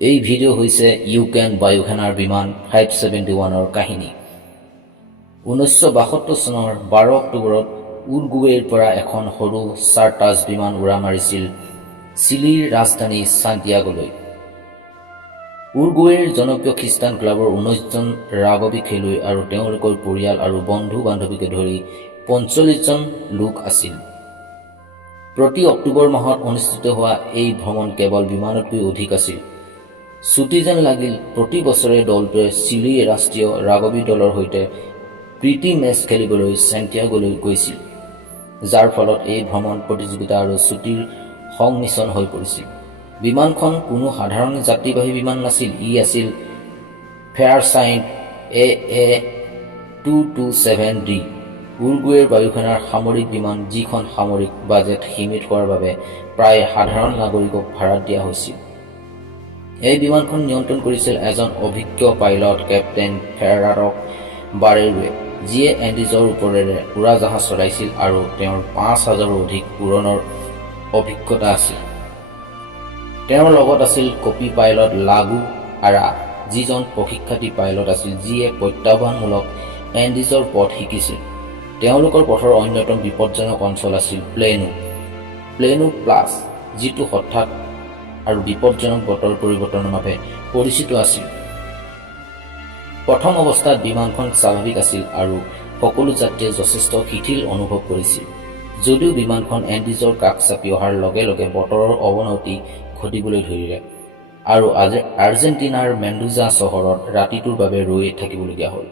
এই ভিডিঅ' হৈছে ইউক্ৰেইন বায়ুসেনাৰ বিমান 571ৰ কাহিনী। 1972 চনৰ 12 অক্টোবৰত উৰুগুৱেৰ পৰা এখন সৰু চাৰ্টাছ বিমান উৰা মাৰিছিল চিলিৰ ৰাজধানী সান্তিয়াগোলৈ। উৰুগুৱেৰ জনপ্ৰিয় খ্ৰীষ্টান ক্লাবৰ 19জন ৰাগবী খেলুৱৈ আৰু তেওঁলোকৰ পৰিয়াল আৰু বন্ধু-বান্ধৱীকে ধৰি 45জন লোক আছিল। প্ৰতি অক্টোবৰ মাহত অনুষ্ঠিত হোৱা এই ভ্ৰমণ কেৱল বিমানতকৈ অধিক আছিল। ছুটি যেন লাগিল। প্ৰতি বছৰে দলটোৱে চিলিৰ ৰাষ্ট্ৰীয় ৰাগবী দলৰ সৈতে প্ৰীতি মেচ খেলিবলৈ ছেণ্টিয়াগোলৈ গৈছিল, যাৰ ফলত এই ভ্ৰমণ প্ৰতিযোগিতা আৰু ছুটিৰ সংমিশ্ৰণ হৈ পৰিছিল। বিমানখন কোনো সাধাৰণ যাত্ৰীবাহী বিমান নাছিল। ই আছিল ফেয়াৰচাইণ্ড AA-227D, উৰুগুৱেৰ বায়ুসেনাৰ সামৰিক বিমান, যিখন সামৰিক বাজেট সীমিত হোৱাৰ বাবে প্ৰায় সাধাৰণ নাগৰিকক ভাড়াত দিয়া হৈছিল। এই বিমানখন নিয়ন্ত্ৰণ কৰিছিল এজন অভিজ্ঞ পাইলট কেপ্টেইন ফেৰাৰক বাৰেৰোৱে, যিয়ে এণ্ডিজৰ ওপৰেৰে উৰাজাহাজ চলাইছিল আৰু তেওঁৰ ৫,০০০ৰো অধিক উৰণৰ অভিজ্ঞতা আছিল। তেওঁৰ লগত আছিল কপি পাইলট লাগু আৰা, যিজন প্ৰশিক্ষাৰ্থী পাইলট আছিল যিয়ে প্ৰত্যাহ্বানমূলক এণ্ডিজৰ পথ শিকিছিল। তেওঁলোকৰ পথৰ অন্যতম বিপদজনক অঞ্চল আছিল প্লেনো প্লাছ, যিটো হঠাৎ আৰু বিপদজনক বতৰ পৰিৱৰ্তনৰ বাবে পৰিচিত আছিল। প্ৰথম অৱস্থাত বিমানখন স্বাভাৱিক আছিল আৰু সকলো যাত্ৰীয়ে যথেষ্ট শিথিল অনুভৱ কৰিছিল। যদিও বিমানখন এণ্ডিজৰ কাষ চাপি অহাৰ লগে লগে বতৰৰ অৱনতি ঘটিবলৈ ধৰিলে আৰু আৰ্জেণ্টিনাৰ মেণ্ডোজা চহৰত ৰাতিটোৰ বাবে ৰৈ থাকিবলগীয়া হ'ল।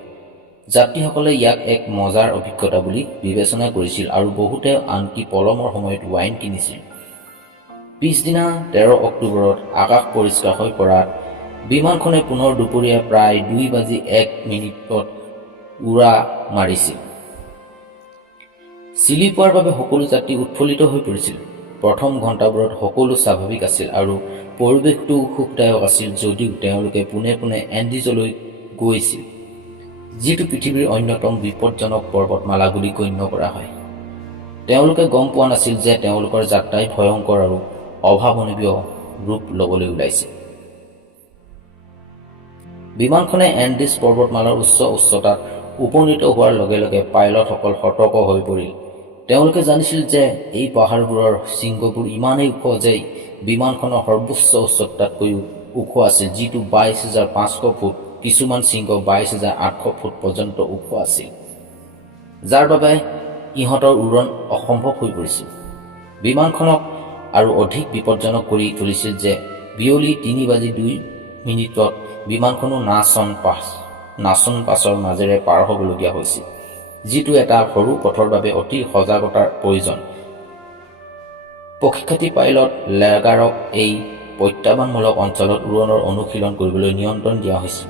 যাত্ৰীসকলে ইয়াক এক মজাৰ অভিজ্ঞতা বুলি বিবেচনা কৰিছিল আৰু বহুতে আনকি পলমৰ সময়ত ৱাইন কিনিছিল। পিছদিনা 13 অক্টোবৰত আকাশ পৰিষ্কাৰ হৈ পৰাত বিমানখনে পুনৰ দুপৰীয়া প্ৰায় 2:01 উৰা মাৰিছিল। চিলি পোৱাৰ বাবে সকলো যাত্ৰী উৎফুল্লিত হৈ পৰিছিল। প্ৰথম ঘণ্টাবোৰত সকলো স্বাভাৱিক আছিল আৰু পৰিৱেশটো সুখদায়ক আছিল, যদিও তেওঁলোকে পোনে পোনে এণ্ডিজলৈ গৈছিল, যিটো পৃথিৱীৰ অন্যতম বিপদজনক পৰ্বতমালা বুলি গণ্য কৰা হয়। তেওঁলোকে গম পোৱা নাছিল যে তেওঁলোকৰ যাত্ৰাই ভয়ংকৰ আৰু অভাৱনীয় ৰূপ ল'বলৈ ওলাইছে। বিমানখনে এণ্ডিজ পৰ্বতমালাৰ উচ্চতাত উপনীত হোৱাৰ লগে লগে পাইলটসকল সতৰ্ক হৈ পৰিল। তেওঁলোকে জানিছিল যে এই পাহাৰবোৰৰ শৃংগবোৰ ইমানেই ওখ যে বিমানখনৰ সৰ্বোচ্চ উচ্চতাতকৈও ওখ আছিল, যিটো 22,500 ফুট। কিছুমান শৃংগ 22,800 ফুট পৰ্যন্ত ওখ আছিল, যাৰ বাবে ইহঁতৰ উৰণ অসম্ভৱ হৈ পৰিছিল। বিমানখনক আৰু অধিক বিপদজনক কৰি তুলিছিল যে বিয়লি 3:02 বিমানখনো নাচন পাছৰ মাজেৰে পাৰ হ'বলগীয়া হৈছিল, যিটো এটা সৰু পথৰ বাবে অতি সজাগতাৰ প্ৰয়োজন। প্ৰশিক্ষাৰ্থী পাইলট লেগাৰক এই প্ৰত্যাহ্বানমূলক অঞ্চলত উৰণৰ অনুশীলন কৰিবলৈ নিয়ন্ত্ৰণ দিয়া হৈছিল।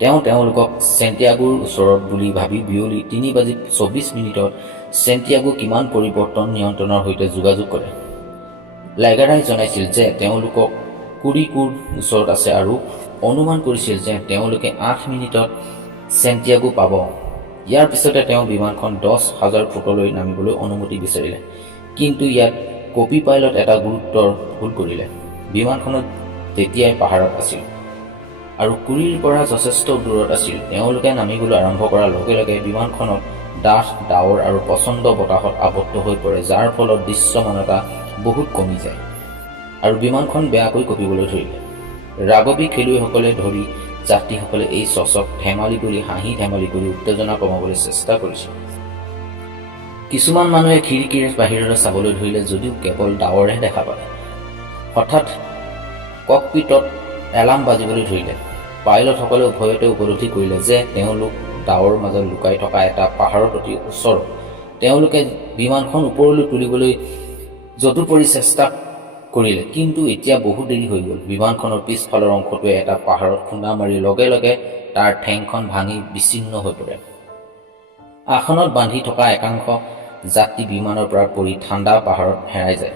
তেওঁ তেওঁলোকক ছেণ্টিয়াগোৰ ওচৰত বুলি ভাবি বিয়লি 3:24 ছেণ্টিয়াগো কিমান পৰিৱৰ্তন নিয়ন্ত্ৰণৰ সৈতে যোগাযোগ কৰে। লেগাৰাই জনাইছিল যে তেওঁলোকক কুৰিকোৰ ওচৰত আছে আৰু অনুমান কৰিছিল যে তেওঁলোকে 8 মিনিটত ছেণ্টিয়াগো পাব। ইয়াৰ পিছতে তেওঁ বিমানখন 10,000 ফুটলৈ নামিবলৈ অনুমতি বিচাৰিলে, কিন্তু ইয়াত কপি পাইলট এটা গুৰুতৰ ভুল কৰিলে। বিমানখনত তেতিয়াই পাহাৰত আছিল আৰু কুৰিৰ পৰা যথেষ্ট দূৰত আছিল। তেওঁলোকে নামিবলৈ আৰম্ভ কৰাৰ লগে লগে বিমানখনত ডাঠ ডাৱৰ আৰু প্ৰচণ্ড বতাহত আবদ্ধ হৈ পৰে, যাৰ ফলত দৃশ্যমানতা বহুত কমি যায় আৰু বিমানখন বেয়াকৈ কঁপিবলৈ ধৰিলে। ৰাগবী খেলুৱৈসকলে ধৰি যাত্ৰীসকলে এই চচক হাঁহি ধেমালি কৰি উত্তেজনা কমাবলৈ চেষ্টা কৰিছিল। কিছুমান মানুহে খিৰিকীৰে বাহিৰলৈ চাবলৈ ধৰিলে, যদিও কেৱল ডাৱৰহে দেখা পালে। হঠাৎ ককপিটত এলাৰ্ম বাজিবলৈ ধৰিলে। পাইলটসকলে ভয়তে উপলব্ধি কৰিলে যে তেওঁলোক ডাৱৰৰ মাজত লুকাই থকা এটা পাহাৰৰ অতি ওচৰত। তেওঁলোকে বিমানখন ওপৰলৈ তুলিবলৈ যতুপৰি চেষ্টা কৰিলে, কিন্তু এতিয়া বহু দেৰি হৈ গ'ল। বিমানখনৰ পিছফালৰ অংশটোৱে এটা পাহাৰত খুন্দা মাৰি লগে লগে তাৰ ঠেংখন ভাঙি বিচ্ছিন্ন হৈ পৰে। আসনত বান্ধি থকা একাংশ যাত্ৰী বিমানৰ পৰা পৰি ঠাণ্ডা পাহাৰত হেৰাই যায়।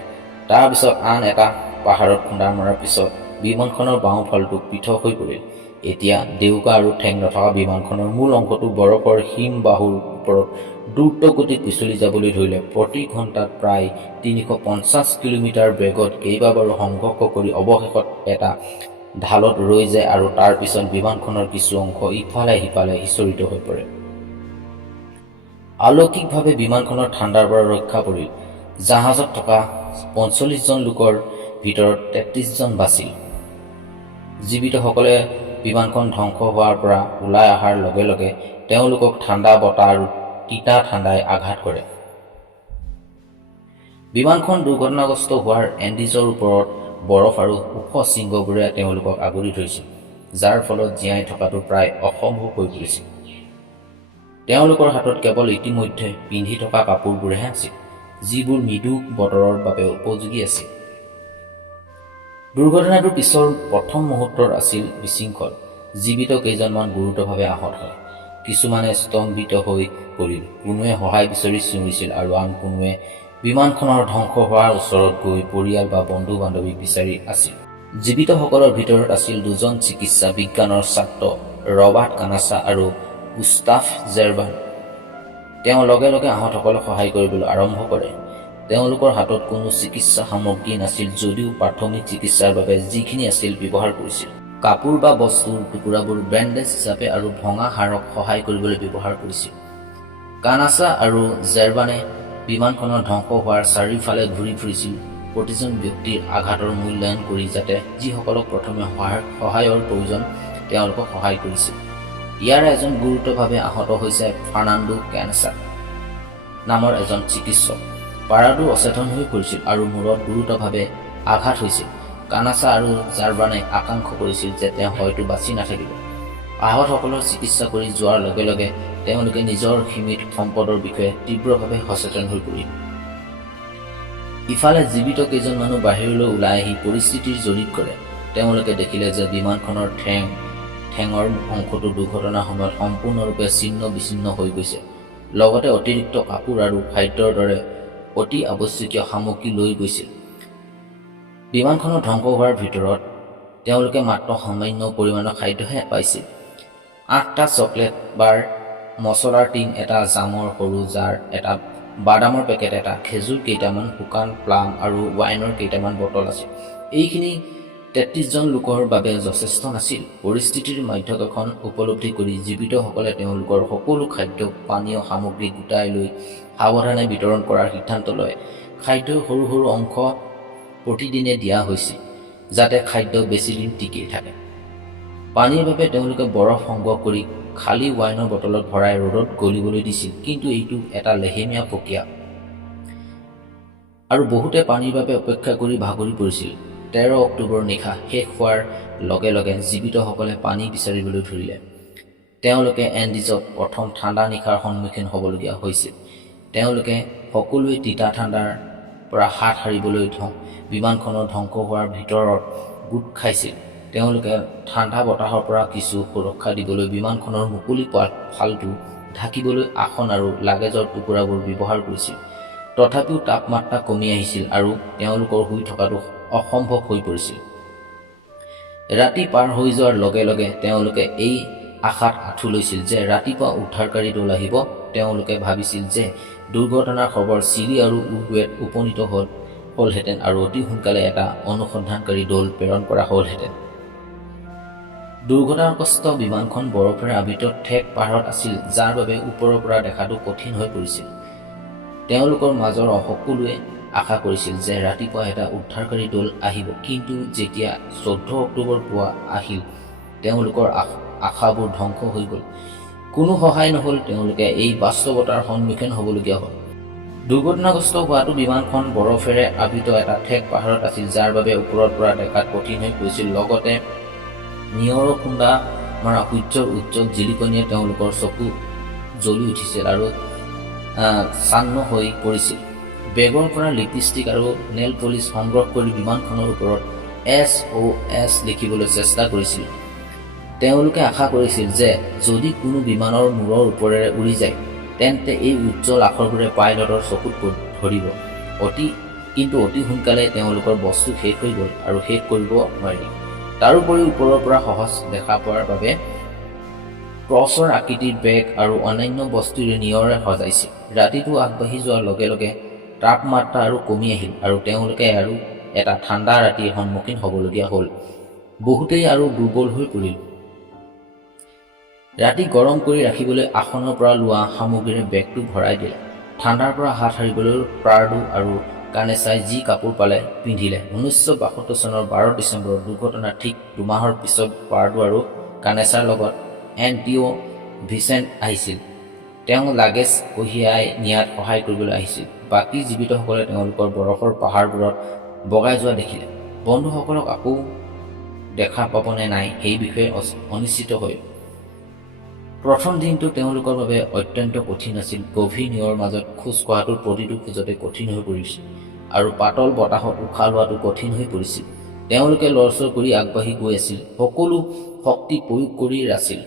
তাৰ পিছত আন এটা পাহাৰত খুন্দা মৰাৰ পিছত বিমানখনৰ বাওঁফালটো পৃথক হৈ পৰিল। এতিয়া ডেউকা আৰু ঠেং নথকা বিমানখনৰ মূল অংশটো বৰফৰ হিমবাহুৰ ওপৰত দ্ৰুতগতিত পিছলি যাবলৈ ধৰিলে। প্ৰতি ঘণ্টাত প্ৰায় 350 কিলোমিটাৰ বেগত কেইবাবাৰো সংঘৰ্ষ কৰি অৱশেষত এটা ঢালত ৰৈ যায় আৰু তাৰ পিছত বিমানখনৰ কিছু অংশ ইফালে সিফালে সিঁচৰিত হৈ পৰে। অলৌকিকভাৱে বিমানখনৰ ঠাণ্ডাৰ পৰা ৰক্ষা পৰিল। জাহাজত থকা 45 জন লোকৰ ভিতৰত 33 জন বাচিল। জীৱিতসকলে বিমানখন ধ্বংস হোৱাৰ পৰা ওলাই অহাৰ লগে লগে তেওঁলোকক ঠাণ্ডা বতাহ আৰু তিতা ঠাণ্ডাই আঘাত কৰে। বিমানখন দুৰ্ঘটনাগ্ৰস্ত হোৱাৰ এণ্ডিজৰ ওপৰত বৰফ আৰু ওখ শৃংগবোৰে তেওঁলোকক আগুৰি ধৰিছিল, যাৰ ফলত জীয়াই থকাটো প্ৰায় অসম্ভৱ হৈ পৰিছিল। তেওঁলোকৰ হাতত কেৱল ইতিমধ্যে পিন্ধি থকা কাপোৰবোৰহে আছিল, যিবোৰ মৃদু বতৰৰ বাবে উপযোগী আছিল। দুৰ্ঘটনাটোৰ পিছৰ প্ৰথম মুহূৰ্তত আছিল বিশৃংখল। জীৱিত কেইজনমান গুৰুতৰভাৱে আহত হয়। কিছুমানে স্তম্ভিত হৈ পৰিল, কোনোৱে সহায় বিচাৰি চিঞৰিছিল আৰু আন কোনোৱে বিমানখনৰ ধ্বংস হোৱাৰ ওচৰত গৈ পৰিয়াল বা বন্ধু-বান্ধৱীক বিচাৰি আছিল। জীৱিতসকলৰ ভিতৰত আছিল 2জন চিকিৎসা বিজ্ঞানৰ ছাত্ৰ ৰবাৰ্ট কানাছা আৰু গুস্তাফ জেৰবান। তেওঁ লগে লগে আহতসকলক সহায় কৰিবলৈ আৰম্ভ কৰে। তেওঁলোকৰ হাতত কোনো চিকিৎসা সামগ্ৰী নাছিল যদিও প্ৰাথমিক চিকিৎসাৰ বাবে যিখিনি আছিল ব্যৱহাৰ কৰিছিল। কাপোৰ বা বস্তুৰ টুকুৰাবোৰ বেণ্ডেজ হিচাপে আৰু ভঙা হাড়ক সহায় কৰিবলৈ ব্যৱহাৰ কৰিছিল। কানাছা আৰু জেৰবানে বিমানখনৰ ধ্বংস হোৱাৰ চাৰিওফালে ঘূৰি ফুৰিছিল, প্ৰতিজন ব্যক্তিৰ আঘাতৰ মূল্যায়ন কৰি যাতে যিসকলক প্ৰথমে সহায়ৰ প্ৰয়োজন তেওঁলোকক সহায় কৰিছিল। ইয়াৰ এজন গুৰুতৰভাৱে আহত হৈছে ফাৰ্নাণ্ডো কেনেছা নামৰ এজন চিকিৎসক। পাৰাডো অচেতন হৈ পৰিছিল আৰু মূৰত গুৰুতৰভাৱে আঘাত হৈছিল। কানাছা আৰু জাৰবানে আকাংক্ষা কৰিছিল যে তেওঁ হয়তো বাচি নাথাকিব। আহতসকলৰ চিকিৎসা কৰি যোৱাৰ লগে লগে তেওঁলোকে নিজৰ সীমিত সম্পদৰ বিষয়ে তীব্ৰভাৱে সচেতন হৈ পৰিল। ইফালে জীৱিত কেইজনমানো বাহিৰলৈ ওলাই আহি পৰিস্থিতিৰ জৰীপ কৰে। তেওঁলোকে দেখিলে যে বিমানখনৰ ঠেঙৰ অংশটো দুৰ্ঘটনাৰ সময়ত সম্পূৰ্ণৰূপে ছিন্ন বিচ্ছিন্ন হৈ গৈছে, লগতে অতিৰিক্ত কাপোৰ আৰু খাদ্যৰ দৰে অতি আৱশ্যকীয় সামগ্ৰী লৈ গৈছিল। বিমানখনৰ ধ্বংস হোৱাৰ ভিতৰত তেওঁলোকে মাত্ৰ সামান্য পৰিমাণৰ খাদ্যহে পাইছিল। 8টা চকলেট বাৰ, মছলাৰ টিন এটা, জামৰ সৰু জাৰ এটা, বাদামৰ পেকেট এটা, খেজুৰ কেইটামান, শুকান প্লাম আৰু ৱাইনৰ কেইটামান বটল আছিল। এইখিনি 33 জন লোকৰ বাবে যথেষ্ট নাছিল। পৰিস্থিতিৰ মাধ্যকখন উপলব্ধি কৰি জীৱিতসকলে তেওঁলোকৰ সকলো খাদ্য পানীয় সামগ্ৰী গোটাই লৈ সাৱধানে বিতৰণ কৰাৰ সিদ্ধান্ত লয়। খাদ্যৰ সৰু সৰু অংশ প্ৰতিদিনে দিয়া হৈছিল যাতে খাদ্য বেছিদিন টিকি থাকে। পানীৰ বাবে তেওঁলোকে বৰফ সংগ্ৰহ কৰি খালী ৱাইনৰ বটলত ভৰাই ৰ'দত গলিবলৈ দিছিল, কিন্তু এইটো এটা লেহেমীয়া প্ৰক্ৰিয়া আৰু বহুতে পানীৰ বাবে অপেক্ষা কৰি ভাগৰি পৰিছিল। 13 অক্টোবৰ নিশা শেষ হোৱাৰ লগে লগে জীৱিতসকলে পানী বিচাৰিবলৈ ধৰিলে। তেওঁলোকে এণ্ডিজত প্ৰথম ঠাণ্ডা নিশাৰ সন্মুখীন হ'বলগীয়া হৈছিল। তেওঁলোকে সকলোৱে তিতা ঠাণ্ডাৰ পৰা হাত সাৰিবলৈ বিমানখনৰ ধ্বংস হোৱাৰ ভিতৰত গোট খাইছিল। তেওঁলোকে ঠাণ্ডা বতাহৰ পৰা কিছু সুৰক্ষা দিবলৈ বিমানখনৰ মুকলি ফালটো ঢাকিবলৈ আসন আৰু লাগেজৰ টুকুৰাবোৰ ব্যৱহাৰ কৰিছিল। তথাপিও তাপমাত্ৰা কমি আহিছিল আৰু তেওঁলোকৰ শুই থকাটো অসম্ভৱ হৈ পৰিছিল। ৰাতি পাৰ হৈ যোৱাৰ লগে লগে তেওঁলোকে এই আশাত আঁঠু লৈছিল যে ৰাতিপুৱা উদ্ধাৰকাৰী দল আহিব। তেওঁলোকে ভাবিছিল যে দুৰ্ঘটনাৰ খবৰ চিলি আৰু উৰুগুৱেত উপনীত হ'লহেঁতেন আৰু অতি সোনকালে এটা অনুসন্ধানকাৰী দল প্ৰেৰণ কৰা হ'লহেঁতেন। দুৰ্ঘটনাগ্ৰস্ত বিমানখন বৰফেৰে আবৃত ঠেক পাহাৰত আছিল, যাৰ বাবে ওপৰৰ পৰা দেখাটো কঠিন হৈ পৰিছিল। তেওঁলোকৰ মাজৰ সকলোৱে আশা কৰিছিল যে ৰাতিপুৱা এটা উদ্ধাৰকাৰী দল আহিব, কিন্তু যেতিয়া 14 অক্টোবৰ পুৱা আহিল তেওঁলোকৰ আশাবোৰ ধ্বংস হৈ গ'ল। কোনো সহায় নহ'ল। তেওঁলোকে এই বাস্তৱতাৰ সন্মুখীন হ'বলগীয়া হ'ল। দুৰ্ঘটনাগ্ৰস্ত হোৱাটো বিমানখন বৰফেৰে আবৃত এটা ঠেক পাহাৰত আছিল, যাৰ বাবে ওপৰৰ পৰা দেখাত কঠিন হৈ পৰিছিল। লগতে নিয়ৰৰ খুন্দা মৰা সূৰ্যৰ উজ্জ্বল জিলিকনিয়ে তেওঁলোকৰ চকু জ্বলি উঠিছিল আৰু চান্ন হৈ পৰিছিল। বেগৰ পৰা লিপষ্টিক আৰু নেল পলিচ সংগ্ৰহ কৰি বিমানখনৰ ওপৰত SOS লিখিবলৈ চেষ্টা কৰিছিল। তেওঁলোকে আশা কৰিছিল যে যদি কোনো বিমানৰ মূৰৰ ওপৰেৰে উৰি যায় তেন্তে এই উজ্জ্বল আখৰবোৰে পাইলটৰ চকুত ধৰিব। কিন্তু অতি সোনকালে তেওঁলোকৰ বস্তু শেষ হৈ গ'ল আৰু শেষ কৰিব নোৱাৰিল। তাৰোপৰি ওপৰৰ পৰা সহজ দেখা পোৱাৰ বাবে ক্ৰছৰ আকৃতিৰ বেগ আৰু অন্যান্য বস্তুৰে নিয়ৰে সজাইছিল। ৰাতিটো আগবাঢ়ি যোৱাৰ লগে লগে তাপমাত্ৰা আৰু কমি আহিল আৰু তেওঁলোকে আৰু এটা ঠাণ্ডা ৰাতিৰ সন্মুখীন হ'বলগীয়া হ'ল। বহুতেই আৰু দুৰ্বল হৈ পৰিল। ৰাতি গৰম কৰি ৰাখিবলৈ আসনৰ পৰা লোৱা সামগ্ৰীৰে বেগটো ভৰাই দিলে। ঠাণ্ডাৰ পৰা হাত সাৰিবলৈ প্ৰাৰ্ডু আৰু কানেচাই যি কাপোৰ পালে পিন্ধিলে। 1972 চনৰ 12 ডিচেম্বৰত দুৰ্ঘটনাৰ ঠিক দুমাহৰ পিছত প্ৰাৰ্ডু আৰু কানেচাৰ লগত এণ্টিঅ' ভিচেণ্ট আহিছিল। তেওঁ লাগেজ কঢ়িয়াই নিয়াত সহায় কৰিবলৈ আহিছিল। বাকী জীৱিতসকলে তেওঁলোকৰ বৰফৰ পাহাৰবোৰত বগাই যোৱা দেখিলে। বন্ধুসকলক আকৌ দেখা পাব নে নাই সেই বিষয়ে অনিশ্চিত হৈ প্ৰথম দিনটো তেওঁলোকৰ বাবে অত্যন্ত কঠিন আছিল। গভীৰ নিয়ৰ মাজত খোজ কঢ়াটো প্ৰতিটো খোজতে কঠিন হৈ পৰিছিল আৰু পাতল বতাহত উশাহ লোৱাটো কঠিন হৈ পৰিছিল। তেওঁলোকে লৰচৰ কৰি আগবাঢ়ি গৈ আছিল, সকলো শক্তি প্ৰয়োগ কৰি আছিল।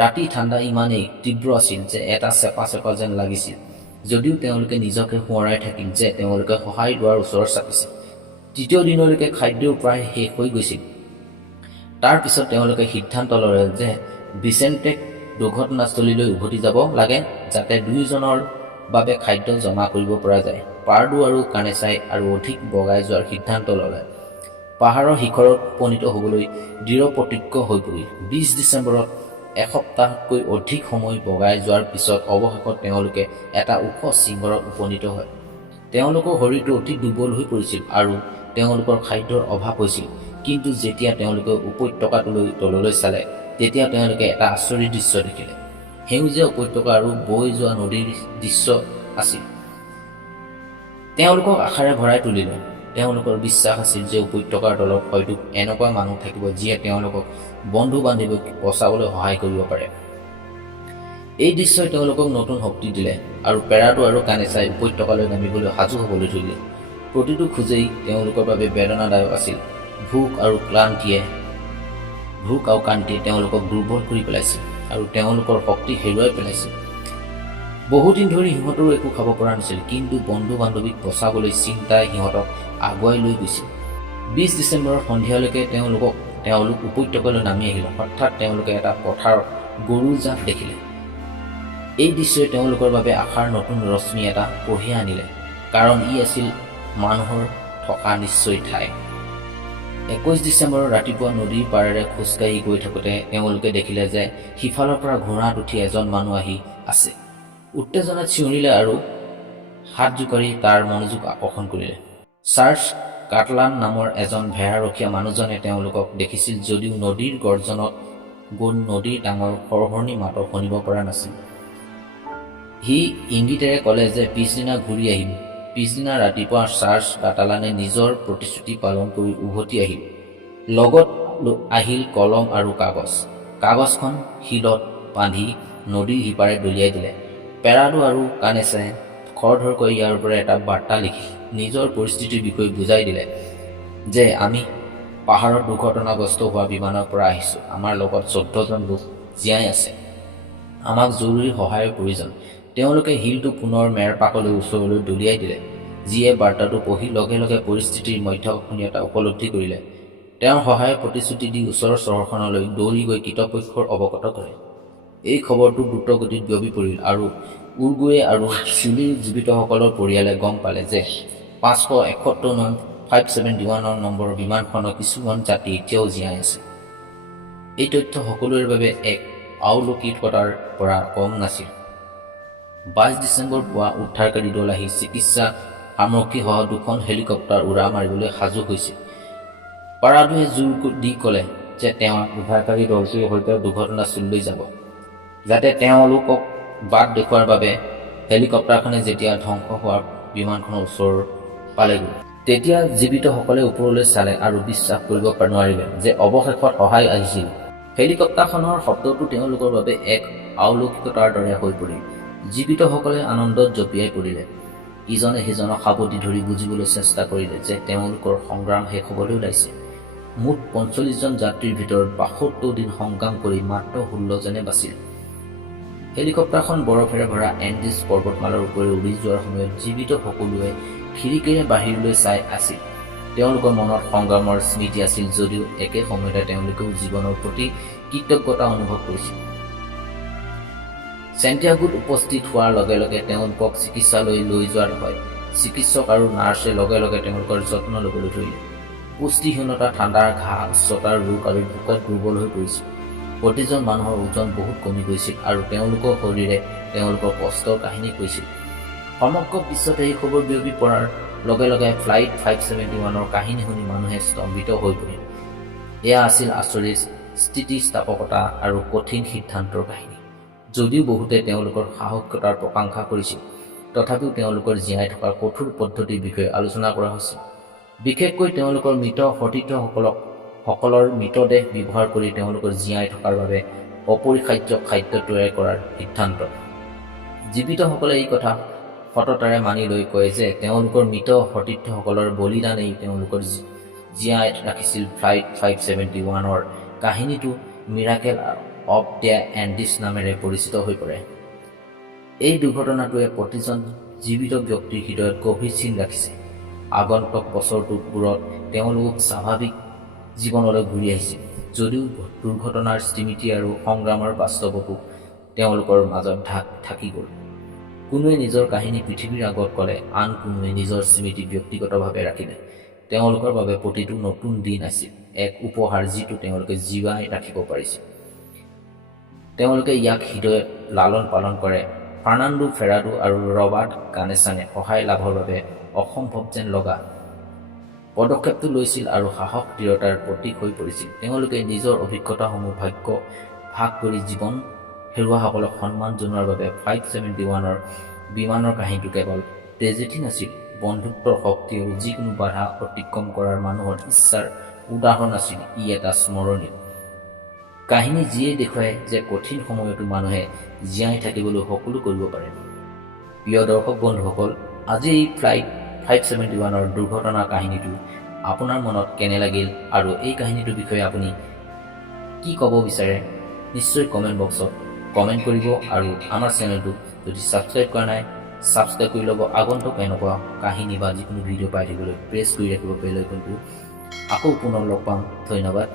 ৰাতি ঠাণ্ডা ইমানেই তীব্ৰ আছিল যে এটা চেপা চেপা যেন লাগিছিল। যদিও তেওঁলোকে নিজকে সোঁৱৰাই থাকিল যে তেওঁলোকে সহায় লোৱাৰ ওচৰত চাপিছে। তৃতীয় দিনলৈকে খাদ্যও প্ৰায় শেষ হৈ গৈছিল। তাৰ পিছত তেওঁলোকে সিদ্ধান্ত ল'লে যে ভিচেণ্টেক দুৰ্ঘটনাস্থলীলৈ উভতি যাব লাগে, যাতে দুয়োজনৰ বাবে খাদ্য জমা কৰিব পৰা যায়। প্ৰাৰ্ডু আৰু কানেচাই আৰু অধিক বগাই যোৱাৰ সিদ্ধান্ত ল'লে। পাহাৰৰ শিখৰত উপনীত হ'বলৈ দৃঢ় প্ৰতিজ্ঞ হৈ পৰিল। 20 ডিচেম্বৰত এসপ্তাহতকৈ অধিক সময় বগাই যোৱাৰ পিছত অৱশেষত তেওঁলোকে এটা ওখ শৃংগত উপনীত হয়। তেওঁলোকৰ শৰীৰটো অতি দুৰ্বল হৈ পৰিছিল আৰু তেওঁলোকৰ খাদ্যৰ অভাৱ হৈছিল। কিন্তু যেতিয়া তেওঁলোকে উপত্যকাটোলৈ তললৈ চালে, তেতিয়া তেওঁলোকে এটা আচৰিত দৃশ্য দেখিলে। সেউজীয়া উপত্যকা আৰু বৈ যোৱা নদীৰ দৃশ্য আছিল। তেওঁলোকক আশাৰে ভৰাই তুলিলে। তেওঁলোকৰ বিশ্বাস আছিল যে উপত্যকাৰ তলত হয়তো এনেকুৱা মানুহ থাকিব যিয়ে তেওঁলোকক বন্ধু-বান্ধৱীক বচাবলৈ সহায় কৰিব পাৰে। এই দৃশ্যই তেওঁলোকক নতুন শক্তি দিলে আৰু পেৰাডু আৰু কানেচাই উপত্যকালৈ নামিবলৈ সাজু হ'বলৈ ধৰিলে। প্ৰতিটো খোজেই তেওঁলোকৰ বাবে বেদনাদায়ক আছিল। ভোক আৰু ক্লান্তিয়ে তেওঁলোকক দুৰ্বল কৰি পেলাইছিল আৰু তেওঁলোকৰ শক্তি হেৰুৱাই পেলাইছিল। বহুদিন ধৰি সিহঁতৰো একো খাব পৰা নাছিল, কিন্তু বন্ধু-বান্ধৱীক বচাবলৈ চিন্তাই সিহঁতক আগুৱাই লৈ গৈছিল। 20 ডিচেম্বৰৰ সন্ধিয়ালৈকে তেওঁলোক উপত্যকালৈ নামি আহিল। হঠাৎ তেওঁলোকে এটা পথাৰত গৰুৰ জাক দেখিলে। এই দৃশ্যই তেওঁলোকৰ বাবে আশাৰ নতুন ৰশ্মি এটা কঢ়িয়াই আনিলে, কাৰণ ই আছিল মানুহৰ থকা নিশ্চয় ঠাই। 21 ডিচেম্বৰৰ ৰাতিপুৱা নদীৰ পাৰেৰে খোজকাঢ়ি গৈ থাকোঁতে তেওঁলোকে দেখিলে যে সিফালৰ পৰা ঘোঁৰাত উঠি এজন মানুহ আহি আছে। উত্তেজনাত চিঞৰিলে আৰু হাত জোকাৰি তাৰ মনোযোগ আকৰ্ষণ কৰিলে। চাৰ্লছ কাটলান নামৰ এজন ভেড়াৰখীয়া মানুহজনে তেওঁলোকক দেখিছিল, যদিও নদীৰ গৰ্জনত নদীৰ ডাঙৰ সৰসৰণি মাতো শুনিব পৰা নাছিল। সি ইংগিতেৰে ক'লে যে পিছদিনা ঘূৰি আহিম। পিছদিনা ৰাতিপুৱা চাৰ্লছ কাটালানে নিজৰ প্ৰতিশ্ৰুতি পালন কৰি উভতি আহিল। লগত আহিল কলম আৰু কাগজ। কাগজখন শিলত বান্ধি নদীৰ সিপাৰে দলিয়াই দিলে। পেৰাডু আৰু কানেচাই খৰধৰকৈ ইয়াৰ পৰা এটা বাৰ্তা লিখি নিজৰ পৰিস্থিতিৰ বিষয়ে বুজাই দিলে যে আমি পাহাৰত দুৰ্ঘটনাগ্ৰস্ত হোৱা বিমানৰ পৰা আহিছোঁ। আমাৰ লগত 14 জন লোক জীয়াই আছে। আমাক জৰুৰী সহায়ৰ প্ৰয়োজন। তেওঁলোকে শিলটো পুনৰ মেৰপাকলৈ ওচৰলৈ দলিয়াই দিলে। যিয়ে বাৰ্তাটো পঢ়ি লগে লগে পৰিস্থিতিৰ মধ্যমীয়তা উপলব্ধি কৰিলে। তেওঁৰ সহায়ৰ প্ৰতিশ্ৰুতি দি ওচৰৰ চহৰখনলৈ দৌৰি গৈ কৰ্তৃপক্ষক অৱগত কৰে। এই খবৰটো দ্ৰুতগতিত বিয়পি পৰিল আৰু উৰুগুৱে আৰু চিলিৰ জীৱিতসকলৰ পৰিয়ালে গম পালে যে 571 নং 571 নম্বৰৰ বিমানখনৰ কিছুমান যাত্ৰী এতিয়াও জীয়াই আছে। এই তথ্য সকলোৰে বাবে এক অলৌকিকতাৰ পৰা কম নাছিল। 22 ডিচেম্বৰ পুৱা উদ্ধাৰকাৰী দল আহি চিকিৎসা সামগ্ৰীসহ 2খন হেলিকপ্টাৰ উৰা মাৰিবলৈ সাজু হৈছিল। পাৰাডুৱে জোৰ দি ক'লে যে তেওঁ উদ্ধাৰকাৰী দলটোৰ সৈতে দুৰ্ঘটনাস্থলীলৈ যাব, যাতে তেওঁলোকক বাট দেখুওৱাৰ বাবে। হেলিকপ্টাৰখনে যেতিয়া ধ্বংস হোৱা বিমানখনৰ ওচৰ পালেগৈ, তেতিয়া জীৱিতসকলে ওপৰলৈ চালে আৰু বিশ্বাস কৰিব নোৱাৰিলে যে অৱশেষত সহায় আহিছিল। হেলিকপ্টাৰখনৰ শব্দটো তেওঁলোকৰ বাবে এক অলৌকিকতাৰ দৰে হৈ পৰিল। জীৱিতসকলে আনন্দত জঁপিয়াই পৰিলে। ইজনে সিজনক সাৱটি ধৰি বুজিবলৈ চেষ্টা কৰিলে যে তেওঁলোকৰ সংগ্ৰাম শেষ হ'বলৈ ওলাইছে। মুঠ 45 জন যাত্ৰীৰ ভিতৰত 72 দিন সংগ্ৰাম কৰি মাত্ৰ 16 জনে বাচিল। হেলিকপ্টাৰখন বৰফেৰে ভৰা এণ্ডিজ পৰ্বতমালাৰ ওপৰেৰে উৰি যোৱাৰ সময়ত জীৱিত সকলোৱে খিৰিকীৰে বাহিৰলৈ চাই আছিল। তেওঁলোকৰ মনত সংগ্ৰামৰ স্মৃতি আছিল, যদিও একে সময়তে তেওঁলোকেও জীৱনৰ প্ৰতি কৃতজ্ঞতা অনুভৱ কৰিছিল। ছেণ্টিয়াগোত উপস্থিত হোৱাৰ লগে লগে তেওঁলোকক চিকিৎসালয় লৈ যোৱা হয়। চিকিৎসক আৰু নাৰ্ছে লগে লগে তেওঁলোকৰ যত্ন ল'বলৈ ধৰিলে। পুষ্টিহীনতা, ঠাণ্ডাৰ ঘাঁ, উচ্চতাৰ ৰোগ আৰু ভোকত দুৰ্বল হৈ পৰিছিল। প্ৰতিজন মানুহৰ ওজন বহুত কমি গৈছিল আৰু তেওঁলোকৰ শৰীৰে তেওঁলোকৰ কষ্টৰ কাহিনী কৈছিল। সমগ্ৰ বিশ্বতে এই খবৰ বিয়পি পৰাৰ লগে লগে ফ্লাইট 571ৰ কাহিনী শুনি মানুহে স্তম্ভিত হৈ পৰিল। এয়া আছিল আচৰিত স্থিতিস্থাপকতা আৰু কঠিন সিদ্ধান্তৰ কাহিনী। যদিও বহুতে তেওঁলোকৰ সাহসিকতাৰ প্ৰশংসা কৰিছিল, তথাপিও তেওঁলোকৰ জীয়াই থকাৰ কঠোৰ পদ্ধতিৰ বিষয়ে আলোচনা কৰা হৈছিল। বিশেষকৈ তেওঁলোকৰ মৃত সতীৰ্থসকলৰ মৃতদেহ ব্যৱহাৰ কৰি তেওঁলোকৰ জীয়াই থকাৰ বাবে অপৰিহাৰ্য খাদ্য তৈয়াৰ কৰাৰ সিদ্ধান্ত। জীৱিতসকলে এই কথা সততাৰে মানি লৈ কয় যে তেওঁলোকৰ মৃত সতীৰ্থসকলৰ বলিদানেই তেওঁলোকৰ জীয়াই ৰাখিছিল। ফ্লাইট 571ৰ কাহিনীটো মিৰাকেল অৱ দ্য এণ্ডিজ নামেৰে পৰিচিত হৈ পৰে। এই দুৰ্ঘটনাটোৱে প্ৰতিজন জীৱিত ব্যক্তিৰ হৃদয়ত গভীৰ চিন ৰাখিছে। আগন্তুক বছৰবোৰত তেওঁলোক স্বাভাৱিক জীৱনলৈ ঘূৰি আহিছিল, যদিও দুৰ্ঘটনাৰ স্মৃতি আৰু সংগ্ৰামৰ বাস্তৱতো তেওঁলোকৰ মাজত থাকি গ'ল। কোনোৱে নিজৰ কাহিনী পৃথিৱীৰ আগত ক'লে, আন কোনোৱে নিজৰ স্মৃতি ব্যক্তিগতভাৱে ৰাখিলে। তেওঁলোকৰ বাবে প্ৰতিটো নতুন দিন আছিল এক উপহাৰ যিটো তেওঁলোকে জীয়াই ৰাখিব পাৰিছিল। তেওঁলোকে ইয়াক হৃদয়ত লালন পালন কৰে। ফাৰ্নাণ্ডো ফেৰাডো আৰু ৰবাৰ্ট গানেছানে সহায় লাভৰ বাবে অসম্ভৱ যেন লগা পদক্ষেপটো লৈছিল আৰু সাহস দৃঢ়তাৰ প্ৰতীক হৈ পৰিছিল। তেওঁলোকে নিজৰ অভিজ্ঞতাসমূহ ভাগ কৰি জীৱন হেৰুওৱাসকলক সন্মান জনোৱাৰ বাবে 571ৰ বিমানৰ কাহিনীটো কেৱল ট্ৰেজেডি নাছিল, বন্ধুত্বৰ শক্তি আৰু যিকোনো বাধা অতিক্ৰম কৰাৰ মানুহৰ ইচ্ছাৰ উদাহৰণ আছিল। ই এটা স্মৰণীয় কাহিনী যিয়ে দেখুৱায় যে কঠিন সময়তো মানুহে জীয়াই থাকিবলৈ সকলো কৰিব পাৰে। প্ৰিয় দৰ্শক বন্ধুসকল, আজি এই ফ্লাইট 571ৰ দুৰ্ঘটনাৰ কাহিনীটো আপোনাৰ মনত কেনে লাগিল আৰু এই কাহিনীটোৰ বিষয়ে আপুনি কি ক'ব বিচাৰে নিশ্চয় কমেণ্ট বক্সত কমেণ্ট কৰিব আৰু আমাৰ চেনেলটো যদি ছাবস্ক্ৰাইব কৰা নাই ছাবস্ক্ৰাইব কৰি ল'ব। আগন্তুক এনেকুৱা কাহিনী বা যিকোনো ভিডিঅ' পাই থাকিবলৈ প্ৰেছ কৰি ৰাখিব বেল আইকনটো। আকৌ পুনৰ লগ পাম। ধন্যবাদ।